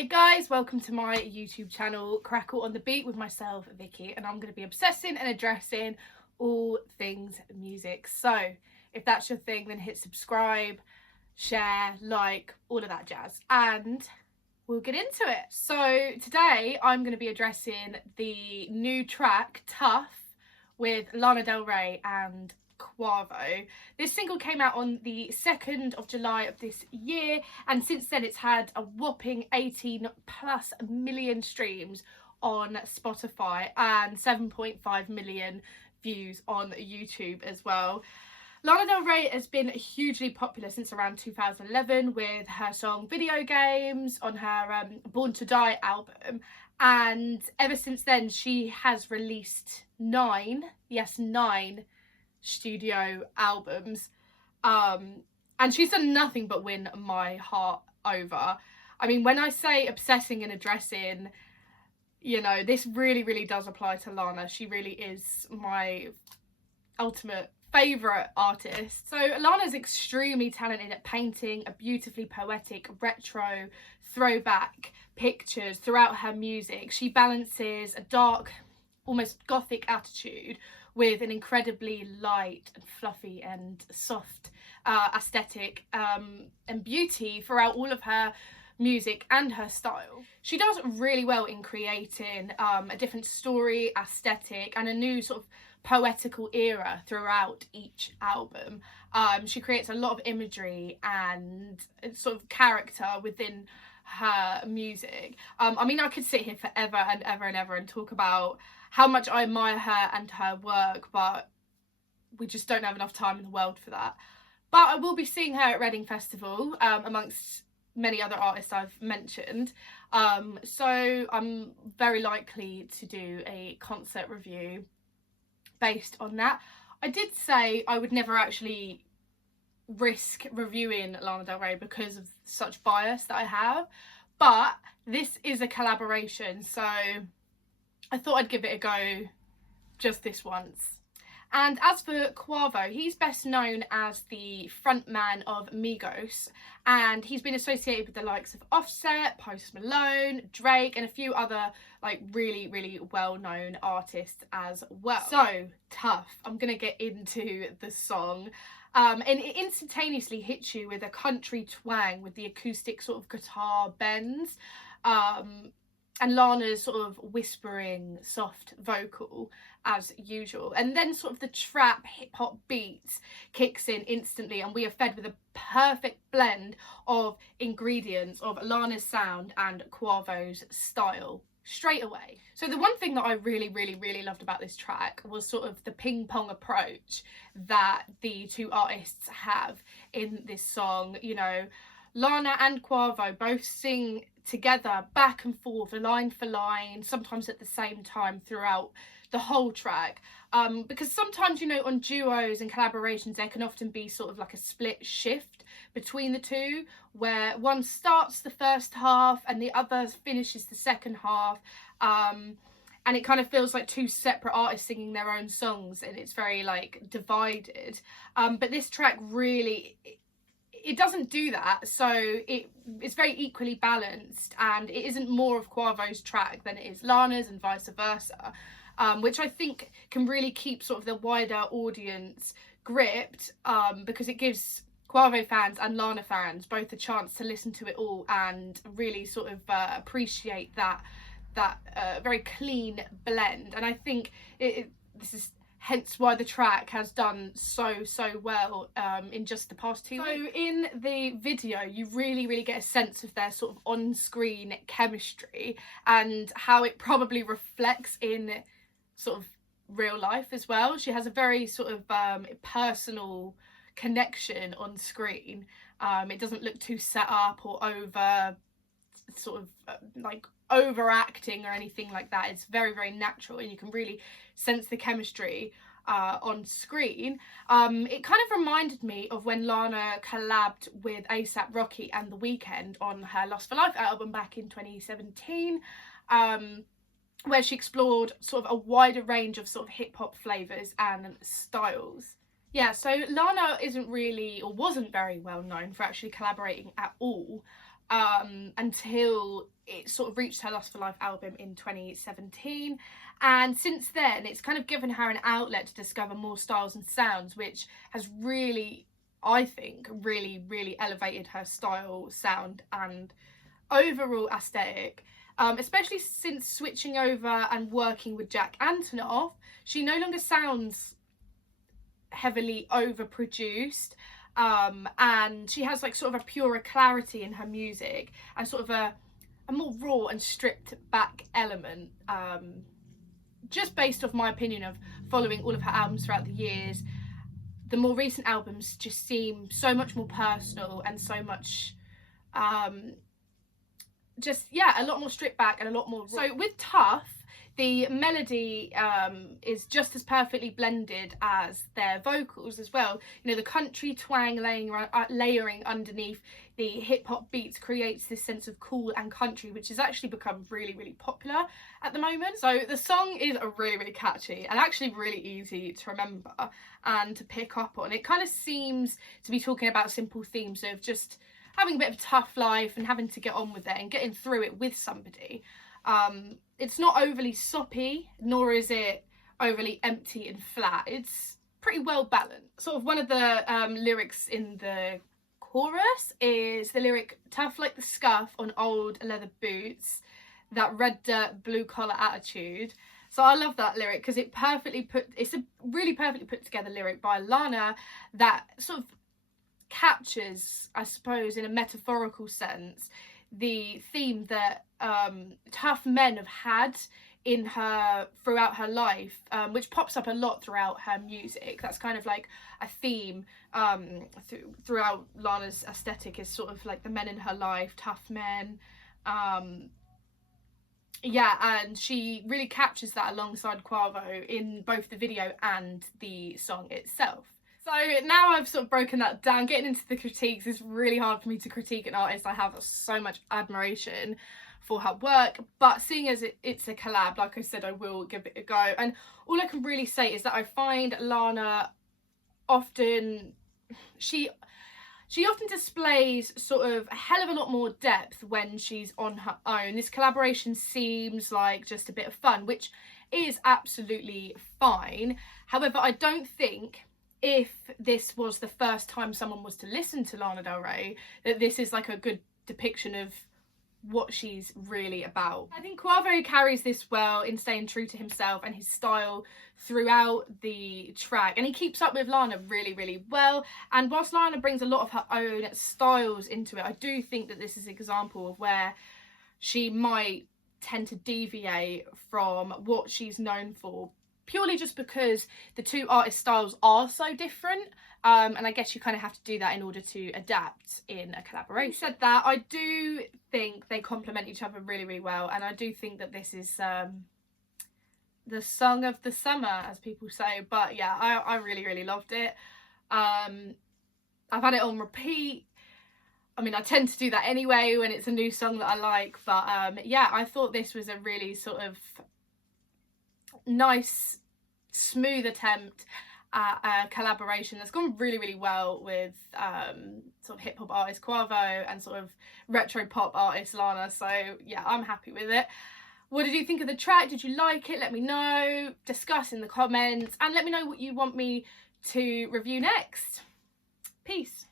Hey guys, welcome to my YouTube channel, Crackle on the Beat with myself, Vicky, and I'm going to be obsessing and addressing all things music. So if that's your thing, then hit subscribe, share, like, all of that jazz, and we'll get into it. So today I'm going to be addressing the new track, Tough, with Lana Del Rey and Quavo. This single came out on the 2nd of July of this year, and since then it's had a whopping 18+ million streams on Spotify and 7.5 million views on YouTube as well. Lana Del Rey has been hugely popular since around 2011 with her song Video Games on her Born to Die album, and ever since then she has released 9 studio albums, and she's done nothing but win my heart over. I mean, when I say obsessing and addressing, you know, this really does apply to Lana. She really is my ultimate favourite artist. So Lana's extremely talented at painting a beautifully poetic retro throwback pictures throughout her music. She balances a dark, almost gothic attitude with an incredibly light and fluffy and soft aesthetic and beauty throughout all of her music and her style. She does really well in creating a different story, aesthetic, and a new sort of poetical era throughout each album. She creates a lot of imagery and sort of character within her music. I mean, I could sit here forever and ever and talk about how much I admire her and her work, but we just don't have enough time in the world for that. But I will be seeing her at Reading Festival, amongst many other artists I've mentioned. So I'm very likely to do a concert review based on that. I did say I would never actually risk reviewing Lana Del Rey because of such bias that I have, but this is a collaboration, so I thought I'd give it a go just this once. And as for Quavo, he's best known as the frontman of Migos, and he's been associated with the likes of Offset, Post Malone, Drake, and a few other like really well-known artists as well. So Tough, I'm gonna get into the song. And it instantaneously hits you with a country twang with the acoustic sort of guitar bends, and Lana's sort of whispering soft vocal as usual, and then sort of the trap hip hop beats kicks in instantly, and we are fed with a perfect blend of ingredients of Lana's sound and Quavo's style straight away. So the one thing that I really loved about this track was sort of the ping pong approach that the two artists have in this song. You know, Lana and Quavo both sing together back and forth, line for line, sometimes at the same time throughout the whole track, because sometimes, you know, on duos and collaborations there can often be sort of like a split shift between the two, where one starts the first half and the other finishes the second half, and it kind of feels like two separate artists singing their own songs, and it's very like divided, but this track really, it doesn't do that, so it's very equally balanced, and it isn't more of Quavo's track than it is Lana's and vice versa, which I think can really keep sort of the wider audience gripped, because it gives Quavo fans and Lana fans both a chance to listen to it all and really sort of appreciate that very clean blend. And I think this is hence why the track has done so well in just the past 2 weeks. So in the video you really get a sense of their sort of on-screen chemistry and how it probably reflects in sort of real life as well. She has a very sort of personal connection on screen. It doesn't look too set up or over sort of like overacting or anything like that. It's very natural, and you can really sense the chemistry on screen. It kind of reminded me of when Lana collabed with A$AP Rocky and The Weeknd on her Lost for Life album back in 2017, where she explored sort of a wider range of sort of hip-hop flavours and styles. Yeah, so Lana isn't really, or wasn't very well known for actually collaborating at all until it sort of reached her Lust for Life album in 2017. And since then, it's kind of given her an outlet to discover more styles and sounds, which has really, I think, really elevated her style, sound, and overall aesthetic. Especially since switching over and working with Jack Antonoff, she no longer sounds heavily overproduced, and she has like sort of a purer clarity in her music and sort of a more raw and stripped back element, just based off my opinion of following all of her albums throughout the years. The more recent albums just seem so much more personal and so much just, yeah, a lot more stripped back and a lot more raw. So with Tough, the melody is just as perfectly blended as their vocals as well. You know, the country twang layering underneath the hip-hop beats creates this sense of cool and country, which has actually become really popular at the moment. So the song is really catchy and actually really easy to remember and to pick up on. It kind of seems to be talking about simple themes of just having a bit of a tough life and having to get on with it and getting through it with somebody. It's not overly soppy, nor is it overly empty and flat. It's pretty well balanced. Sort of one of the lyrics in the chorus is the lyric, "Tough like the scuff on old leather boots, that red dirt blue collar attitude." So I love that lyric because it's a really perfectly put together lyric by Lana that sort of captures, I suppose, in a metaphorical sense, the theme that tough men have had in her throughout her life, which pops up a lot throughout her music. That's kind of like a theme throughout Lana's aesthetic, is sort of like the men in her life, tough men. Yeah, and she really captures that alongside Quavo in both the video and the song itself. So now I've sort of broken that down, getting into the critiques. It's really hard for me to critique an artist I have so much admiration for her work, but seeing as it's a collab, like I said, I will give it a go. And all I can really say is that I find Lana often, she often displays sort of a hell of a lot more depth when she's on her own. This collaboration seems like just a bit of fun, which is absolutely fine. However, I don't think if this was the first time someone was to listen to Lana Del Rey, that this is like a good depiction of what she's really about. I think Quavo carries this well in staying true to himself and his style throughout the track, and he keeps up with Lana really well. And whilst Lana brings a lot of her own styles into it, I do think that this is an example of where she might tend to deviate from what she's known for, purely just because the two artist styles are so different, and I guess you kind of have to do that in order to adapt in a collaboration. Having said that, I do think they complement each other really well, and I do think that this is the song of the summer, as people say. But yeah, I really loved it. I've had it on repeat. I mean, I tend to do that anyway when it's a new song that I like, but yeah, I thought this was a really sort of nice, smooth attempt at a collaboration that's gone really well with sort of hip-hop artist Quavo and sort of retro pop artist Lana. So yeah, I'm happy with it. What did you think of the track? Did you like it? Let me know. Discuss in the comments, and let me know what you want me to review next. Peace.